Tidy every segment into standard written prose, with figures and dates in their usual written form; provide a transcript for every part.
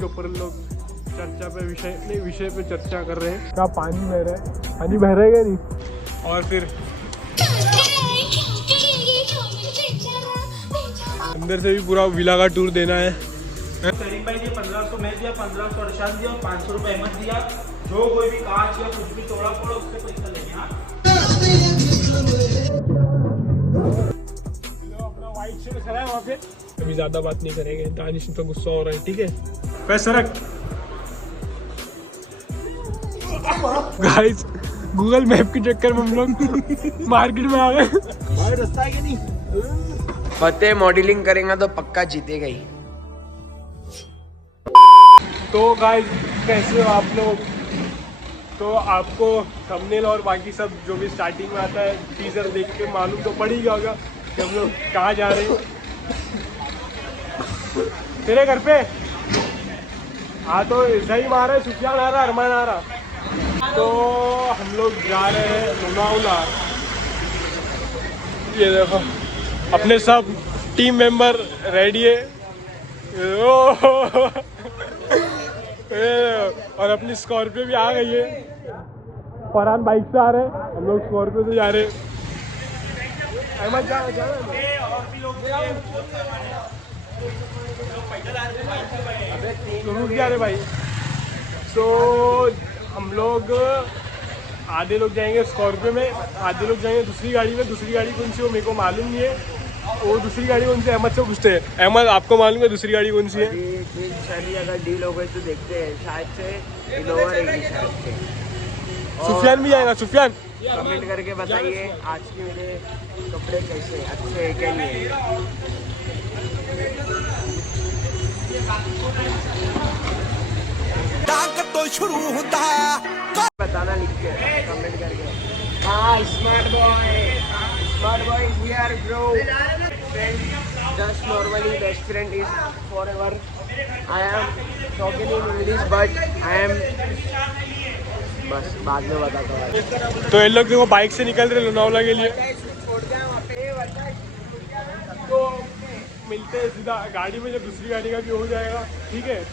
उसके ऊपर लोग चर्चा पे विषय पे चर्चा कर रहे हैं। क्या पानी बह रहा है, पानी बह रहा है क्या नहीं। और फिर अंदर से भी पूरा विला का टूर देना है। सलीम भाई ने 1500 मैं दिया, 1500 अरशाद दिया और 500 रुपये अहमद दिया। जो कोई भी कांच या कुछ भी तोड़ा फोड़ा उससे पैसा लेंगे। हाँ अपना वाइट शर्ट खड़ा है वहाँ पे। अभी ज्यादा बात नहीं करेंगे, दानिश तो गुस्सा हो रहा है। ठीक है पैसा रख। गाइस गूगल मैप के चक्कर में हम लोग मार्केट में आ गए। रास्ता है कि नहीं। फतेह मॉडलिंग करेगा तो पक्का जीतेगा ही। तो गाइस कैसे हो आप लोग। तो आपको थंबनेल और बाकी सब जो भी स्टार्टिंग में आता है टीजर देख के मालूम तो पड़ ही गया होगा कि हम लोग कहाँ जा रहे हैं। तेरे घर पे हाँ तो सही मारा है, सुफियान आ रहा, अरमान आ रहा। तो हम लोग जा रहे हैं लोनावला। ये देखो अपने सब टीम मेंबर रेडी है। और अपनी स्कॉर्पियो भी आ गई है। फरहान बाइक से आ रहे हैं, हम लोग स्कॉर्पियो से जा रहे हैं। अहमद जा रहे भाई। तो हम लोग आधे लोग जाएंगे स्कॉर्पियो में, आधे लोग जाएंगे दूसरी गाड़ी में। दूसरी गाड़ी कौन सी हो मेरे को मालूम नहीं है। वो दूसरी गाड़ी कौन सी अहमद से पूछते हैं। अहमद आपको मालूम है दूसरी गाड़ी कौन सी है। चलिए अगर डील हो गई तो देखते हैं, शायद से इनोवा रहेगी शायद से। सुफियान भी आएगा। सुफियान कमेंट करके बताइए आज के मेरे कपड़े कैसे अच्छे हैं क्या नहीं है। तो शुरू होता है बताना लिख के कमेंट करके। हाँ smart boy here bro. Friend just normally best friend is forever. I am talking in English but I am बस बाद में बताता हूँ। तो इन लोग देखो बाइक से निकल रहे लोनावला के लिए। तो मिलते हैं सीधा गाड़ी में जब दूसरी गाड़ी का भी हो जाएगा। ठीक है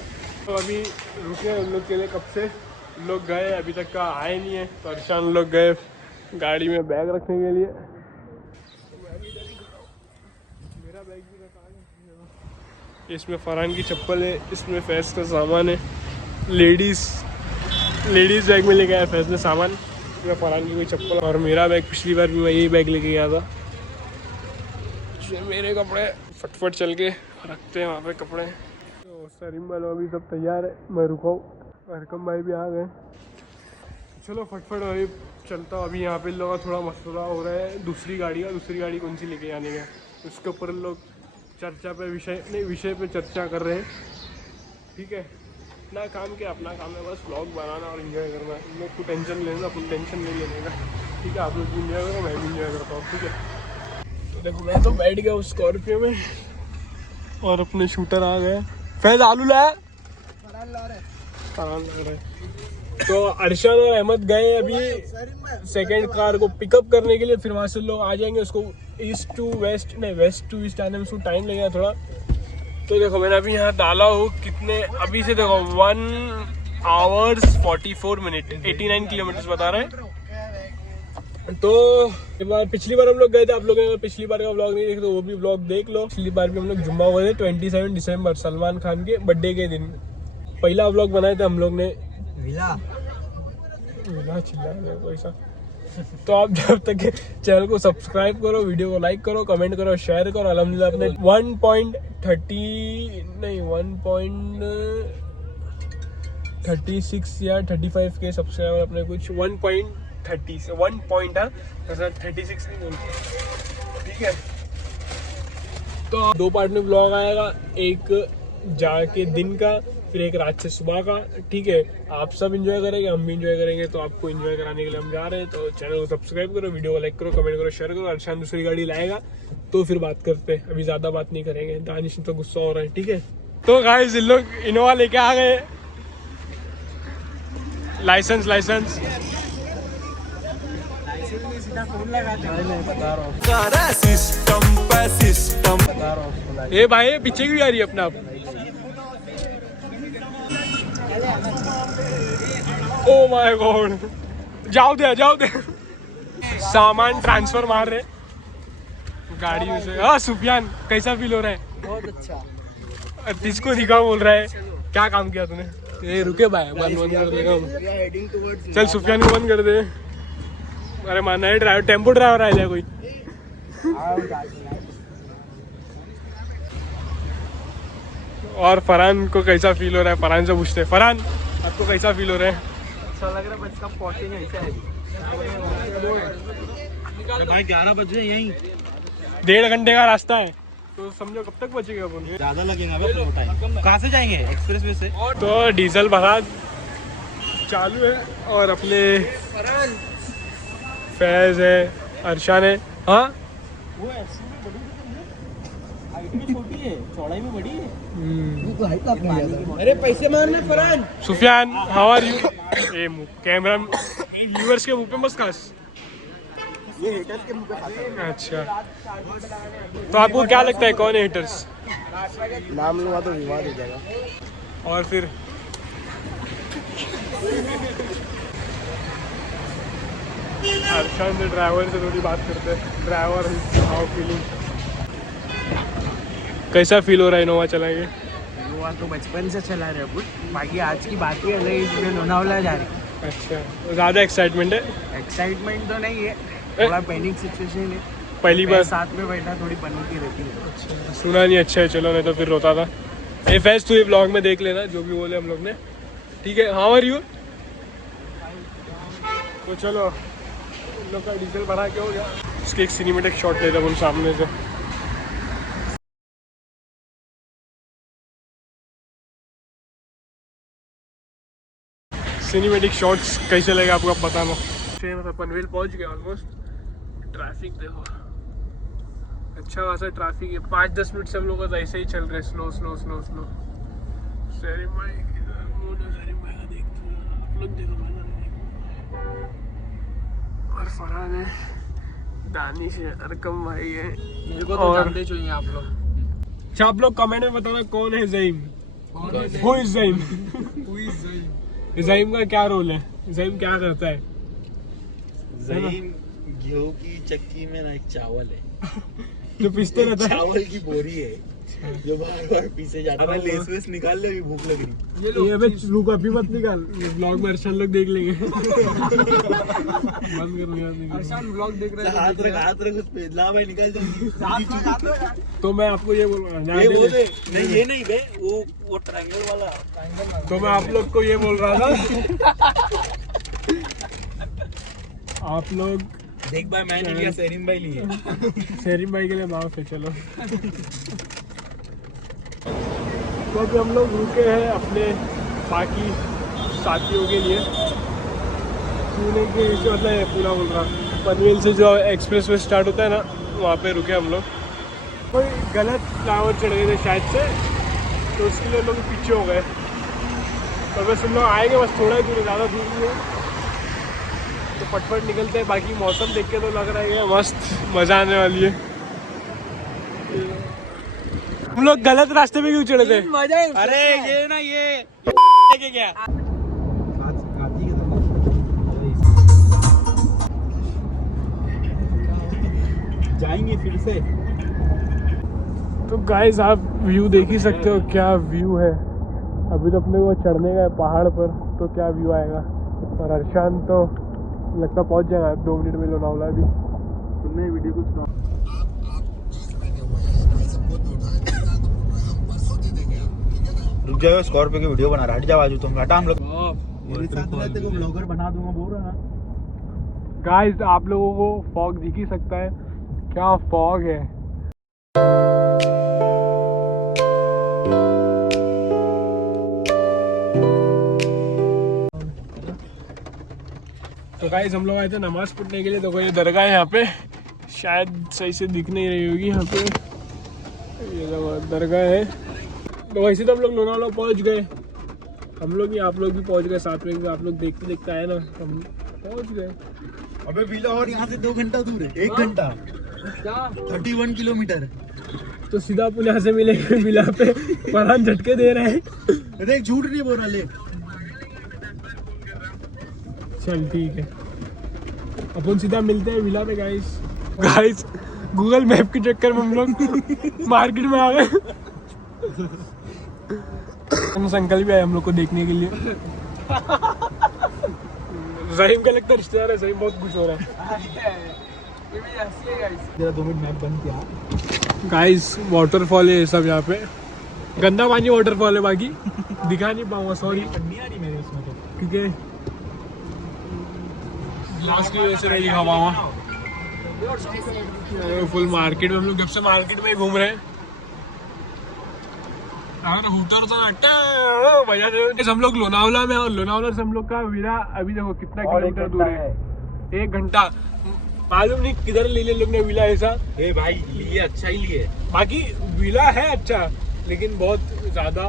तो अभी रुके उन लोग के लिए कब से। लोग गए अभी तक का आए नहीं है। तो अरशान लोग गए गाड़ी में बैग रखने के लिए। मेरा बैग भी रखा है। इसमें फरहान की चप्पल है, इसमें फैज़ का सामान है। लेडीज़ बैग में लेके आया फैज़ ने सामान। इसमें फरहान की कोई चप्पल और मेरा बैग। पिछली बार भी मैं यही बैग लेके गया था। ये मेरे कपड़े फटफट चल के रखते हैं वहाँ पे कपड़े। तो सरीम वालों अभी सब तैयार है, मैं रुका हूँ। अरकम भाई भी आ गए। चलो फटफट अभी चलता हूँ। अभी यहाँ पे लोग थोड़ा मसला हो रहा है दूसरी गाड़ी का। दूसरी गाड़ी कौन सी लेके आने का उसके ऊपर लोग चर्चा पे विषय पे चर्चा कर रहे हैं। ठीक है ना काम क्या अपना काम है बस व्लॉग बनाना और इन्जॉय करना है। इन लोग को टेंशन लेना, फुल टेंशन नहीं लेने का। ठीक है आप लोग भी इन्जॉय करो, मैं भी इन्जॉय करता हूँ। ठीक है तो देखो मैं तो बैठ गया उस स्कॉर्पियो में और अपने शूटर आ गए। फैज़ आलू लाया, फरहान ला रहा है। तो अरशान और अहमद गए अभी सेकंड कार को पिकअप करने के लिए। फिर वहाँ से लोग आ जाएंगे। उसको ईस्ट टू वेस्ट आने में उसको टाइम लगेगा थोड़ा। तो देखो मैंने अभी यहाँ डाला हूँ कितने अभी से देखो 1 hours 44 minutes 89 किलोमीटर बता रहे हैं। तो पिछली बार हम लोग गए थे। आप लोगों ने पिछली बार का व्लॉग नहीं देखे तो वो भी व्लॉग देख लो। पिछली बार भी हम लोग जुम्मा हुए थे 27 दिसंबर सलमान खान के बर्थडे के दिन। पहला व्लॉग बनाए थे हम लोग ने। विला चिल्ला पैसा। तो आप जब तक चैनल को सब्सक्राइब करो, वीडियो को लाइक करो, कमेंट करो, शेयर करो। अल्हम्दुलिल्लाह अपने 1.36 या 35 के सब्सक्राइबर अपने कुछ 1.30 से 1 पॉइंट है 36 नहीं बोलते। ठीक है तो 2 पार्ट में ब्लॉग आएगा, एक जाके दिन का फिर एक रात से सुबह का। ठीक है आप सब एंजॉय करेंगे, हम भी एंजॉय करेंगे। तो आपको एंजॉय कराने के लिए हम जा रहे हैं। तो चैनल को सब्सक्राइब करो, वीडियो को लाइक करो, कमेंट करो, शेयर करो। अरशान दूसरी गाड़ी लाएगा तो फिर बात करते हैं। अभी ज़्यादा बात नहीं करेंगे, दानिश तो गुस्सा हो रहा है। ठीक है तो गाइस इन लोग इनोवा लेके आ गए। लाइसेंस ए भाई पीछे क्यों आ रही है अपना आप। ओ माय गॉड, जाओ दे सामान ट्रांसफर मार रहे गाड़ी में से। हाँ सुफियान, कैसा फील हो रहा है? बहुत अच्छा। किसको दिखा बोल रहा है? क्या काम किया तूने? ये रुके भाई, बंद कर देगा हम। चल सुफियान को बंद कर दे। अरे माना है ड्राइवर, टेम्पो ड्राइवर आ जाए कोई। और फरहान को कैसा फील हो रहा है? फरहान से पूछते हैं। फरहान, आपको कैसा फील हो रहा है? अच्छा लग रहा है, बस कब पहुंचेंगे ऐसा है। भाई 11 बजे यहीं 1.5 घंटे का रास्ता है, तो समझो कब तक पहुंचेगा अपन? ज्यादा लगेगा टाइम। कहाँ से जाएंगे? एक्सप्रेस वे से। तो डीजल भरा चालू है और अपने फैज है, अर्शान है। हाँ वो हाइट में छोटी है, चौड़ाई में बड़ी है। अरे पैसे मारने Farhan. Sufiyan, how are you? ए कैमरा व्यूअर्स के मुंह पे मत खास। ये हेटर्स के मुंह पे खाता है। अच्छा, तो आपको क्या लगता है कौन है हेटर्स? नाम लूंगा तो विवाद हो जाएगा। और फिर अर्शान से ड्राइवर से थोड़ी बात करते हैं। Driver, how feeling? कैसा फील हो रहा है इनोवा चलाएंगे? इनोवा तो बचपन से चला रहे हैं, बाकी आज की बात ही अलग है, इसलिए लोनावला जा रहे हैं। अच्छा, ज़्यादा एक्साइटमेंट है? एक्साइटमेंट तो नहीं है, थोड़ा पैनिक सिचुएशन है। पहली बार साथ में बैठा थोड़ी बनती रहती है। अच्छा, सुना नहीं। अच्छा है, चलो, नहीं तो फिर रोता था। ए फैज, तू ये ब्लॉग में देख लेना जो भी बोले हम लोग ने, ठीक है? How are you? तो चलो, उन लोग का डीजल भरा के हो गया। इसके एक सिनेमेटिक शॉट लेते हैं सामने से। सिनेमेटिक शॉट्स कैसे लगे आपको आप बताना। पनवेल पहुंच गए ऑलमोस्ट। ट्रैफिक देखो, अच्छा खासा ट्रैफिक है। 5-10 मिनट से हम लोग ऐसे ही चल रहे, स्लो स्लो स्लो स्लो। सेरिम भाई का देखते हैं आप लोग, देखो और फरहान है, दानिश है, अरकम भाई है। मेरे को तो जानते चाहिए आप लोग। अच्छा, आप लोग कमेंट में बताना कौन है ज़ईम? Who is Zaeem? ज़ईम का क्या रोल है? ज़ईम क्या करता है? ज़ईम गेहूं की चक्की में ना एक चावल है जो पीसते रहता है। चावल की बोरी है जो बार बार पीसे जाता है। लेस वेस निकाल ले, भूख लग रही। ये अबे लूक अभी मत निकाल, ब्लॉग में अर्शन लोग देख लेंगे। बंद कर, अर्शन ब्लॉग देख रहे हैं। हाथ रख उस पे, ला भाई निकाल जल्दी। तो मैं आपको ये बोल रहा हूँ, ये नहीं बे, वो ट्रायंगल वाला। तो मैं आप लोग को ये बोल रहा था, आप लोग देख भाई, मैं नहीं लिया, सेरिम भाई लिए। सेरिम भाई के लिए माफ है। चलो, तो अभी हम लोग रुके हैं अपने बाकी साथियों के लिए पूने के, जो मतलब पूरा बोल रहा पनवेल से जो एक्सप्रेस वे स्टार्ट होता है ना, वहाँ पे रुके हम लोग। कोई गलत फ्लावर चढ़ गए थे शायद से, तो उसके लिए लोग पीछे हो गए। तो बस हम लोग आएंगे, बस थोड़ा ही दूर, ज़्यादा दूर नहीं है, तो फटफट निकलते हैं। बाकी मौसम देख के तो लग रहा है मस्त मज़ा आने वाली है। हम लोग गलत रास्ते पे क्यों चढ़े थे? अरे ये ना, ये क्या जाएंगे फिर से। तो गाइस, आप व्यू देख ही सकते हो, क्या व्यू है। अभी तो अपने को चढ़ने का है पहाड़ पर, तो क्या व्यू आएगा। और अर्शान तो लगता पहुंच जाएगा 2 मिनट में लोनावला भी। तुमने वीडियो को रुक जाओ, स्कॉर्पियो की वीडियो बना रहा, हट जाओ, आजू तुम हटा। हम लोग मेरे साथ रहते को ब्लॉगर बना दूंगा, बोल रहा ना। गाइस, आप लोगों को फॉग दिख ही सकता है, क्या फॉग है। तो गाइस, हम लोग आए थे नमाज पढ़ने के लिए। देखो ये दरगाह है यहाँ पे, शायद सही से दिख नहीं रही होगी यहाँ पे, ये दरगाह है। तो वैसे तो हम लोग लोनावला पहुँच गए, हम लोग भी, आप लोग भी पहुँच गए साथ में। आप लोग देखते देखते आए ना, हम पहुँच गए। अबे विला और यहाँ से 2 घंटा दूर है, 1 घंटा 31 किलोमीटर। तो सीधा पुल यहाँ से मिलेगा विला पे। फरहान झटके दे रहे हैं। देख झूठ नहीं बोल रहा ले। चल ठीक है, अपन सीधा मिलते हैं विला पे गाइस। गाइस गूगल मैप के चक्कर में हम लोग मार्केट में आ गए। अंकल भी आए हम लोग को देखने के लिए। ज़हीम का लगता है रिश्तेदार है। ज़हीम बहुत खुश हो रहा है। 2 मिनट मैप बंद किया। गाइस वाटरफॉल है सब यहाँ पे। गंदा पानी वाटरफॉल है, बाकी दिखा नहीं पाऊंगा, सॉरी। ठंडी आ रही मेरे उसमें तो, क्योंकि ग्लास की वजह से नहीं दिखा पाऊंगा। फुल मार्केट में हम लोग जब से मार्केट में ही घूम रहे हैं। हूटर तो बजा रहे। हम लोग लोनावला में, और लोनावला से हम लोग का विला अभी देखो कितना किलोमीटर दूर है। 1 घंटा। मालूम नहीं किधर ले लोग ने विला ऐसा। ए भाई लिए अच्छा ही लिए। बाकी विला है अच्छा, लेकिन बहुत ज्यादा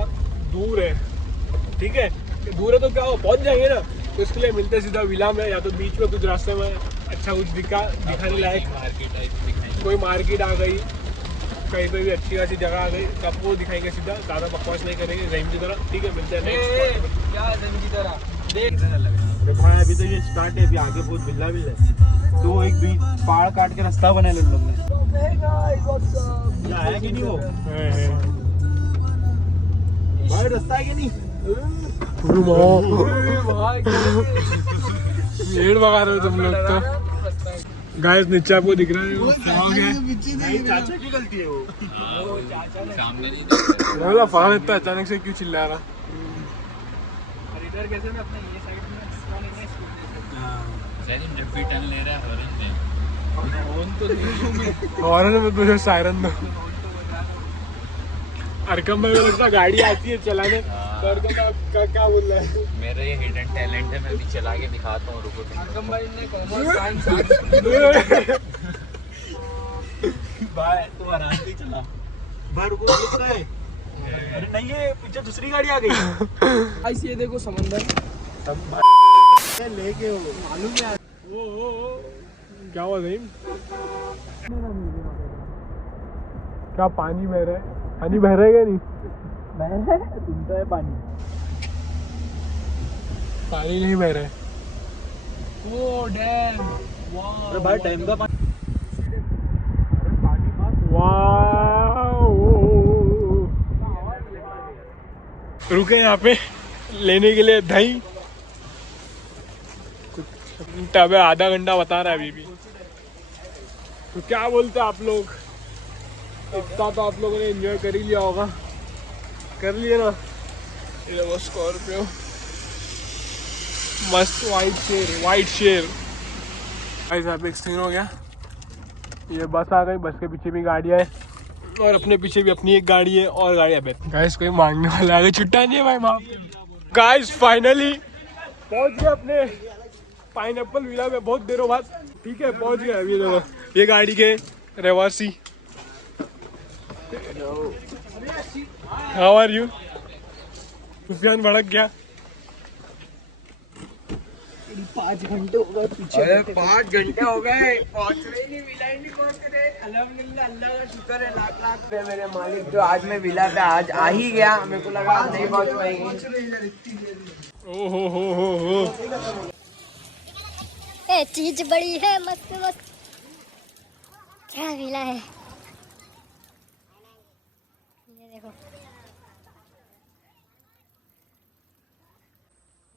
दूर है। ठीक है, दूर है तो क्या हो, पहुंच जाएंगे ना। तो इसके लिए मिलते सीधा विला में, या तो बीच में कुछ रास्ते में अच्छा कुछ दिखाने लायक कोई मार्केट आ गई, कहीं पे भी अच्छी खासी जगह आ गई, तो आपको दिखाएंगे सीधा। ज़्यादा बकवास नहीं करेंगे ज़हीम की तरह। ठीक है, मिलते हैं नेक्स्ट। क्या ज़हीम की तरह अरे भाई अभी तो ये स्टार्ट है, अभी आगे बहुत बिल्ला बिल्ला है। तो एक बीच पहाड़ काट के रास्ता बनाया लोग ने। क्या आया कि नहीं वो भाई, रास्ता है कि नहीं? भेड़ भगा रहे हो तुम लोग तो। गाइस नीचे आपको दिख रहा है वो फॉग है। नहीं, चाचा की गलती है वो। सामने नहीं देख रहा। फॉग इतना अचानक से क्यों चिल्ला रहा? इधर कैसे मैं अपने ये साइड में सैनिम जब भी टर्न ले रहा है हॉर्न दे। हॉर्न में तुझे सायरन दो। अरकम भाई को लगता गाड़ी आती है चलाने, तो अरकम का क्या बोल रहा है? मेरा ये हिडन टैलेंट है, मैं भी चला के दिखाता हूँ, रुको। अरकम भाई ने कॉमर्स साइंस भाई तो आराम से चला। भाई रुको, रुक रहा है। अरे नहीं है, पीछे दूसरी गाड़ी आ गई। गाइस ये देखो समंदर। लेके वो मालूम है। ओ क्या हुआ ज़हीम? क्या पानी बह रहा है? पानी बह रहा है क्या नहीं? सुनता है पानी। पानी नहीं बह रहा है। Oh damn. अरे भाई टाइम का पानी। वाओ, रुके यहाँ पे लेने के लिए दही। अबे आधा घंटा बता रहा है अभी भी। तो क्या बोलते हैं आप लोग? इतना तो आप लोगों ने एंजॉय कर ही लिया होगा। कर लिए ना? ये वो स्कॉर्पियो, मस्त वाइट शेर। भाई साहब एक सीन हो गया। ये बस आ गई, बस के पीछे भी गाड़ियाँ है, और अपने पीछे भी अपनी एक गाड़ी है और गाड़ियाँ है। गाइस कोई मांगने वाला आ गया, छुट्टा नहीं है भाई माँ। गाइस फाइनली पहुँच गए अपने पाइनएप्पल विला में बहुत देरों बाद। ठीक है, पहुँच गए। अभी देखो ये गाड़ी के रहवासी। How are you? सुफियान भड़क गया। 5 घंटे हो गए पीछे। अरे 5 घंटे हो गए, पहुंच रहे नहीं, विला ही नहीं पहुंच रहे। अल्हम्दुलिल्लाह, अल्लाह का शुक्र है, लाख लाख है मेरे मालिक जो आज मैं विला पे आज आ ही गया। मेरे को लगा आप नहीं पहुंच पाएंगे। ओ हो। ए चीज बड़ी है मस्त मस्त। क्या विला है ये देखो।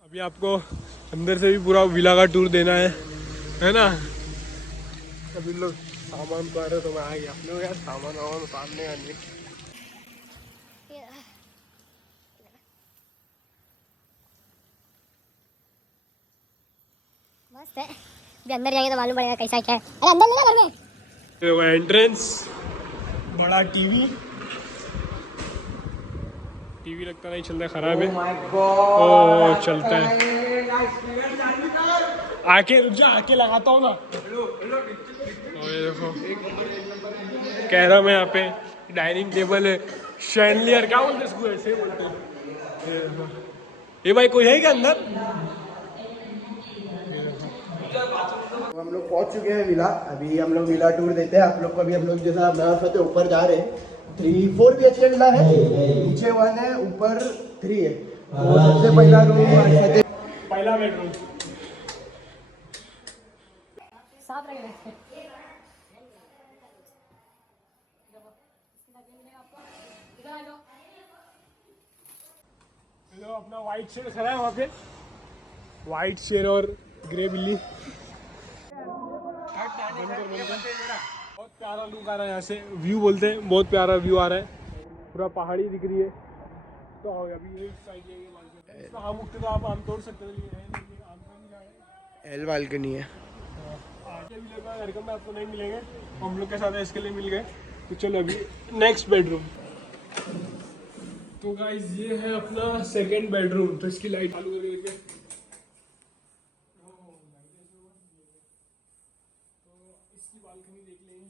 अभी आपको अंदर से भी पूरा विला का टूर देना है ना? अभी लोग सामान पा रहे तो मैं आ गया। अपने यार सामान वामान उतारने का नहीं। मस्त है। अभी अंदर जाएंगे तो मालूम पड़ेगा कैसा क्या है। अरे अंदर नहीं घर में। देखो एंट्रेंस, बड़ा टीवी लगता नहीं चलता, खराब है। ओ चलता है। आके रुक जा, आके लगाता हूँ ना। ये देखो कह रहा मैं यहाँ पे डाइनिंग टेबल है, शैंडलियर क्या बोलते इसको, ऐसे बोलते हैं। ये भाई कोई है क्या अंदर? हम लोग पहुंच चुके हैं विला। अभी हम लोग विला टूर देते हैं आप लोग को। अभी हम लोग जैसा मैं और फतेह ऊपर जा रहे हैं, 4 BHK विला है, नीचे 1 है, ऊपर 3 है। तो सबसे पहला रूम पहला बेडरूम साफ रहेगा। लो अपना व्हाइट शेर खड़ा है वहाँ पे, व्हाइट शेर और ग्रे बिल्ली। बहुत प्यारा लुक आ रहा है यहाँ से, व्यू बोलते हैं, बहुत प्यारा व्यू आ रहा है, पूरा पहाड़ी दिख रही है। तो अभी एक साइड ये आम उगते तो आप आम तोड़ सकते हो, लेकिन आम तो नहीं जाए। एल बालकनी है। आगे भी लगा वेलकम में आपको नहीं मिलेंगे, हम लोग के साथ इसके लिए मिल गए। तो चलो अभी नेक्स्ट बेडरूम। तो गाइस ये है अपना सेकंड बेडरूम। तो इसकी लाइट चालू करके देखिए, तो इसकी बालकनी देख लेंगे।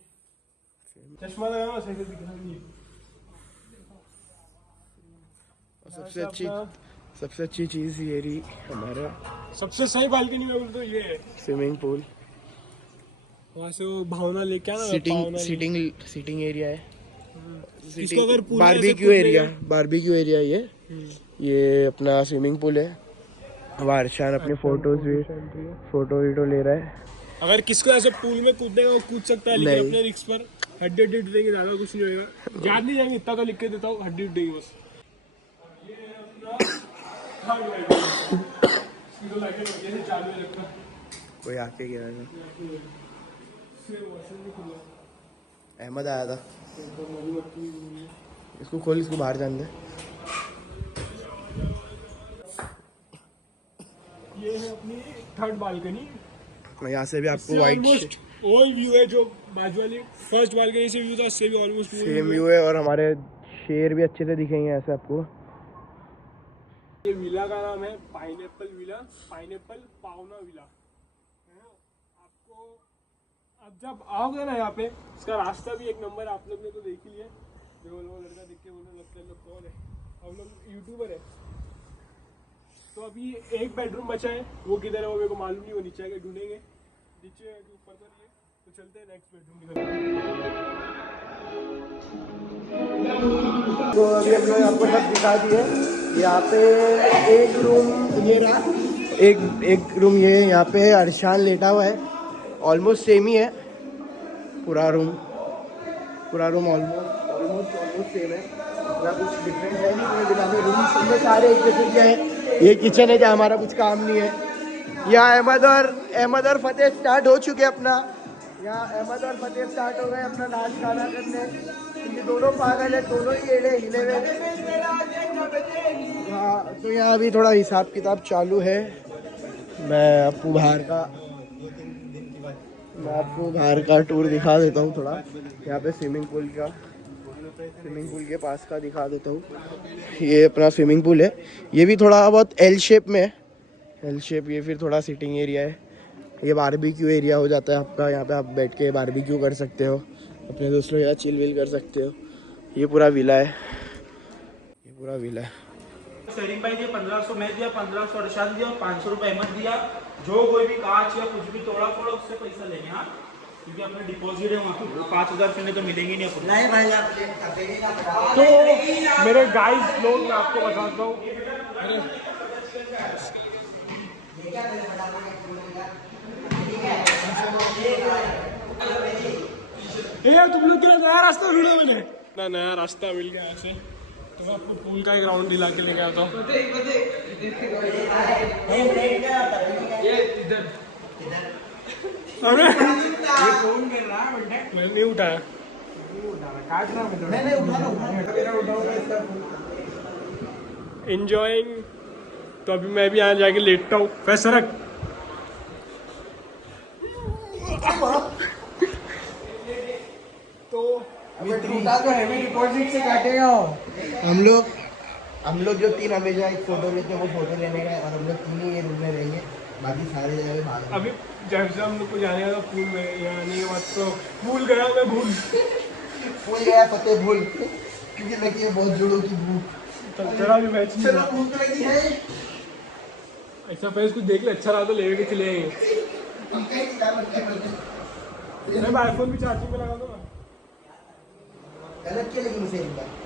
चश्मा लगाना सही से दिख रहा नहीं। सबसे अच्छी चीज ये रही हमारा सबसे सही बालकनी में बोलते तो ये है स्विमिंग पूल। वहाँ से वो भावना लेके आना, सीटिंग एरिया है। इसको अगर पूल बारबेक्यू एरिया ये अपना स्विमिंग पूल है। वारशान अपने फोटो वीडियो ले रहा है। अगर किसको ऐसे पूल में कूदने का वो कूद सकता है, लेकिन अपने रिस्क पर। हड्डी टूटेगी, ज्यादा कुछ नहीं होएगा, याद नहीं जाएंगे, इतना तो लिख के देता हूँ, हड्डी टूटेगी बस। कोई आके गया था, अहमद आया था। इसको खोल, इसको बाहर जाने दे। ये है अपनी थर्ड बालकनी। यहाँ से भी आपको वाइट वही व्यू है जो बाजू वाली फर्स्ट बालकनी से व्यू था, उससे भी ऑलमोस्ट सेम व्यू है। और हमारे शेर भी अच्छे से दिखेंगे ऐसे आपको। ये विला का नाम है पाइनएप्पल विला, पाइनएप्पल पावना विला। आपको अब जब आओगे ना यहाँ पे, इसका रास्ता भी एक नंबर, आप लोग ने तो देख ही लिया। जो वो लड़का देख के बोलने लगता है लोग कौन है, हम लोग यूट्यूबर है। तो अभी एक बेडरूम बचा है, वो किधर है वो मेरे को मालूम नहीं, वो नीचे आके ढूंढेंगे, नीचे के ऊपर तो नहीं है। तो चलते हैं नेक्स्ट बेडरूम की तरफ। तो अभी हम लोग आपको सब दिखा दिए। यहाँ पे एक रूम ये रहा, एक रूम ये यहाँ पे अरशान लेटा हुआ है। ऑलमोस्ट सेम ही है पूरा रूम ऑलमोस्ट सेम है, पूरा कुछ डिफरेंट है नहीं। रूम में सारे एक जैसे क्या है। ये किचन है जहाँ हमारा कुछ काम नहीं है। यहाँ अहमद और फतेह स्टार्ट हो चुके अपना। यहाँ अहमद और फतेह स्टार्ट हो गए अपना नाच गाना करने। ये दोनों पागल है, दोनों ही हिले हुए। हाँ, तो यहाँ अभी थोड़ा हिसाब किताब चालू है। मैं आपको बाहर का टूर दिखा देता हूँ थोड़ा। यहाँ पे स्विमिंग पूल के पास का दिखा देता हूँ। ये अपना स्विमिंग पूल है, ये भी थोड़ा बहुत एल शेप में है। ये फिर थोड़ा सिटिंग एरिया है। ये बारबेक्यू एरिया हो जाता है आपका। यहाँ पे आप बैठ के बारबेक्यू कर सकते हो, अपने दोस्तों के साथ चिल विल कर सकते हो। ये पूरा विला है, शेयरिंग भाई दिया 1500, मैं दिया 1500, अरशाद दिया और 500 रुपये अहमद दिया। जो कोई भी कांच या कुछ भी तोड़ा फोड़ा उससे पैसा लेंगे। हाँ, क्योंकि अपना डिपॉजिट है वहाँ पे 5000 से तो मिलेंगे नहीं अपने। नहीं भाई आप तो मेरे गाइस लोग, मैं आपको बताता हूँ, तुम लोग के लिए नया रास्ता ढूंढा मैंने ना, नया रास्ता मिल गया ऐसे। तो मैं आपको पूल का एक राउंड दिला के लेके आता हूँ। मैंने नहीं उठाया, एंजॉयिंग। तो अभी मैं भी यहाँ जाके लेटता हूँ। वैसे रख तो डिपॉजिट से काटेगा। हम लोग जो 3 हमेशा एक फोटो लेते हैं, वो फोटो लेने का। और हम लोग 3 ही ये रूम में रहेंगे, बाकी सारे जगह भाग। अभी जब से हम लोग को जाने का पूल में आने के बाद तो भूल गया मैं, भूल गया फतेह भूल, क्योंकि लगी है बहुत जोरों की भूख। तेरा भी मैच नहीं चलो भूख लगी है। ऐसा पहले कुछ देख ले, अच्छा रहा तो लेके चले आएंगे। मैं आईफोन भी चार्जिंग में लगा दूंगा।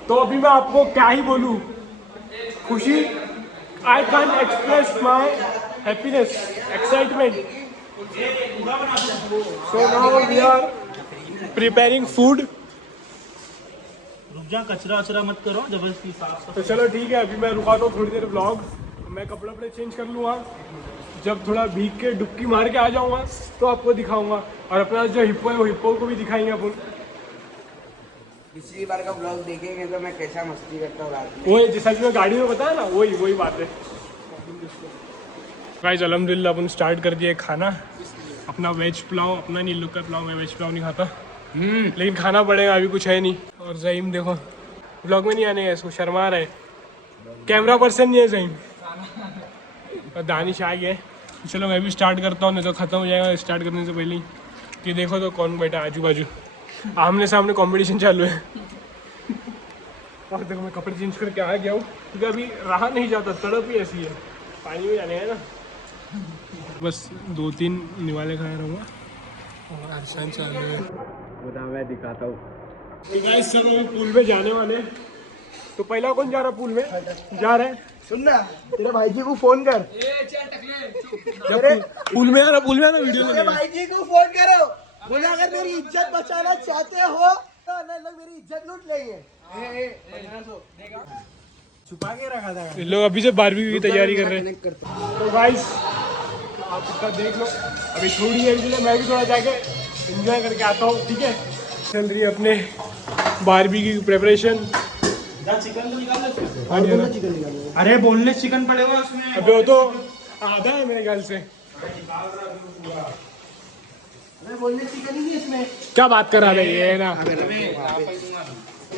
तो अभी मैं आपको क्या ही बोलूं, खुशी, I can express my happiness, excitement. So now we are preparing food. रुक जा, कचरा वचरा मत करो जबरदस्ती साफ। तो चलो ठीक है, अभी मैं रुका तो थोड़ी देर व्लॉग, मैं कपड़े वपड़े चेंज कर लूँगा। जब थोड़ा भीग के डुबकी मार के आ जाऊँगा तो आपको दिखाऊंगा, और अपना जो हिप्पो है वो हिप्पो को भी दिखाएंगे अपन। पिछली बार का ब्लॉग देखेंगे तो मैं कैसा मस्ती करता हूँ रात में। वही जैसा कि मैं गाड़ी में बताया ना, वही बात है। गाइस अल्हम्दुलिल्लाह अपन स्टार्ट कर दिए खाना, अपना वेज पुलाव, अपना नहीं लुक का पुलाव, मैं वेज पुलाव नहीं खाता, लेकिन खाना पड़ेगा, अभी कुछ है नहीं। और ज़हीम देखो ब्लॉग में नहीं आने का, इसको शर्मा रहा है, कैमरा पर्सन नहीं है ज़हीम। और दानिश आ गया है। चलो मैं भी स्टार्ट करता हूँ, नहीं तो ख़त्म हो जाएगा स्टार्ट करने से पहले ही। कि देखो तो कौन बैठा आजू बाजू, आमने सामने कंपटीशन चालू है। और देखो मैं कपड़े चेंज करके आ गया हूँ, क्योंकि अभी रहा नहीं जाता, तड़प ही ऐसी है, पानी में जाने है ना। बस 2-3 निवाले खाए रहूँगा और अरसान चालू है। मैं दिखाता हूँ। गाइस सब अभी पूल में जाने वाले हैं। तो पहला कौन जा रहा पूल में? जा रहा है। सुनना, तेरे भाई जी को फोन कर। पूल में आना वीडियो तेरे भाई जी को फोन करो, बोले अगर मेरी इज्जत बचाना चाहते हो तो ना लोग मेरी इज्जत लूट लेंगे। छुपा के रखा था। ये लोग अभी से बारहवीं की तैयारी कर रहे हैं। तो गाइस आप इसका देख लो, अभी थोड़ी देर के लिए मैं भी थोड़ा जाके एंजॉय करके आता हूँ, ठीक है। चल रही है अपने बारहवीं की प्रिपरेशन। चिकन तो निकाल दो। हाँ जी, हाँ। अरे बोनलेस चिकन पड़ेगा उसमें। अबे वो तो आधा है मेरे ख्याल से। बोलने चिकन ही नहीं इसमें। क्या बात कर रहा है ये ना,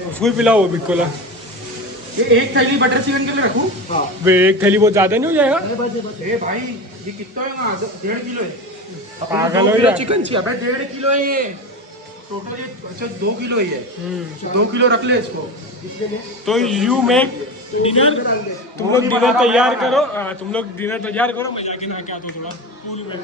उसको ही पिलाओ बिल्कुल। ये एक थैली बटर चिकन के लिए रखूं? वे एक थैली बहुत ज्यादा नहीं हो जाएगा? ए भाई ये कितना है? 1.5 किलो है। पागल हो या? चिकन चाहिए? अबे 1.5 किलो है ये टोटल। ये अच्छा 2 किलो ही है। 2 किलो रख ले इसको। तो यू मेक डिनर, तुम लोग डिनर तैयार करो। हाँ तुम लोग डिनर तैयार करो, मैं जाके नहा के आता हूँ थोड़ा पूल में।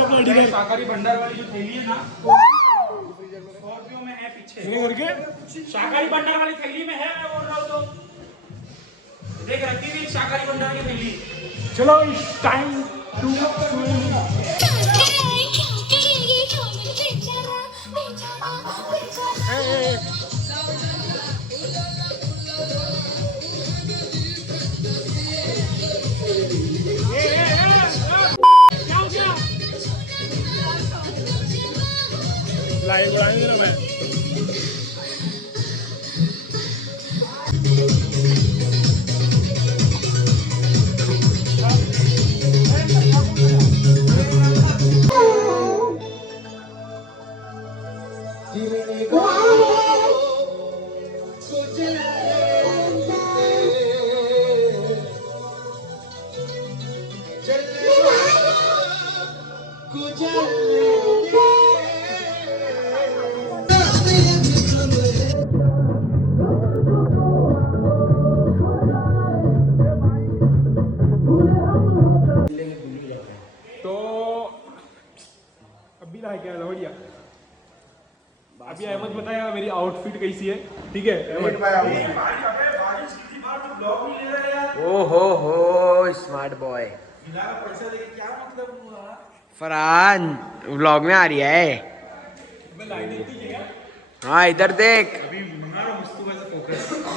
अपना डिनर शाकाहारी भंडार वाली जो थैली है ना, स्कॉर्पियो में है पीछे करके। शाकाहारी भंडार वाली थैली में है, मैं बोल रहा हूँ। तो देख रखी हुई शाकाहारी भंडार की थैली। चलो टाइम टू लाइव बनाएंगे मैं। अभी अहमद बताया मेरी आउटफिट कैसी है, ठीक है अहमद? हो स्मार्ट बॉय फरहान व्लॉग में आ रही है। हाँ इधर देख,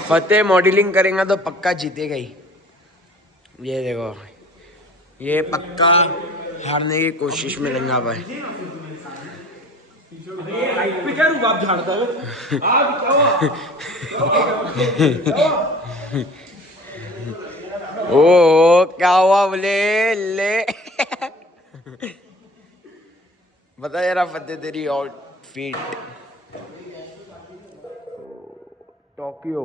फतेह मॉडलिंग करेगा तो पक्का जीतेगा ही। ये देखो, ये पक्का हारने की कोशिश में लगा भाई। हाइट पे क्या रूप आप झाड़ता है? ओ क्या हुआ बोले ले बता जरा फतेह तेरी आउटफिट। टोक्यो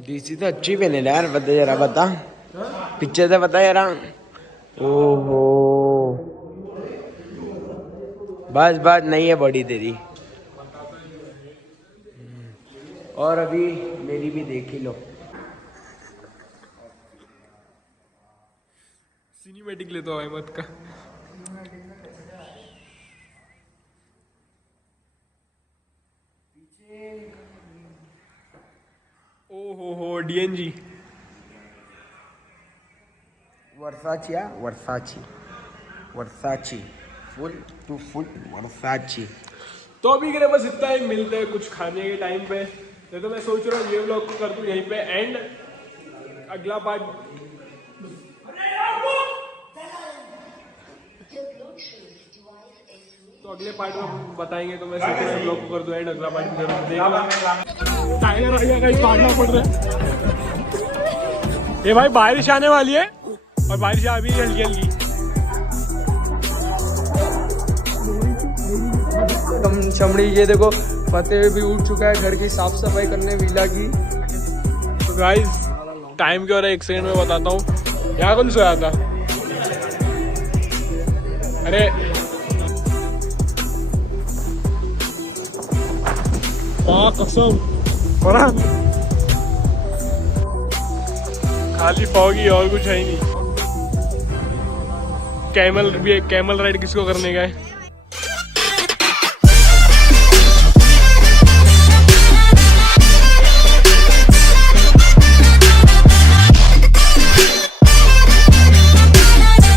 डीसी तो अच्छी पहने यार, बता जरा बता पीछे से बता जरा। ओहो बस बस नहीं है बॉडी तेरी। और अभी मेरी भी देख ही लो। सिनेमैटिक लेता हूँ अहमद का। ओ हो डीएनजी वर्साची हा वर्साची वर्साची फुल टू फुल वर्साची। तो अभी के लिए बस इतना ही, मिलते हैं कुछ खाने के टाइम पे। तो मैं सोच रहा हूँ ये व्लॉग को कर दूँ यहीं पे एंड। अगला पार्ट तो अगले पार्ट में बताएंगे। तो मैं सोच रहा हूँ व्लॉग को कर दूँ एंड, अगला पार्ट जरूर देखना। टाइगर आ गया कहीं भागना पड़ रहा है। ये भाई बारिश आने वाली है और बारिश अभी हल्की हल्की। चमड़ी ये देखो फतेह भी उठ चुका है घर की साफ सफाई करने विला की। तो गाइस टाइम क्या हो रहा है 1 सेकंड में बताता हूँ। यहाँ कौन सोया था? अरे कसम फरहान खाली फॉगी और कुछ है ही नहीं। कैमल भी, कैमल राइड किसको करने का है?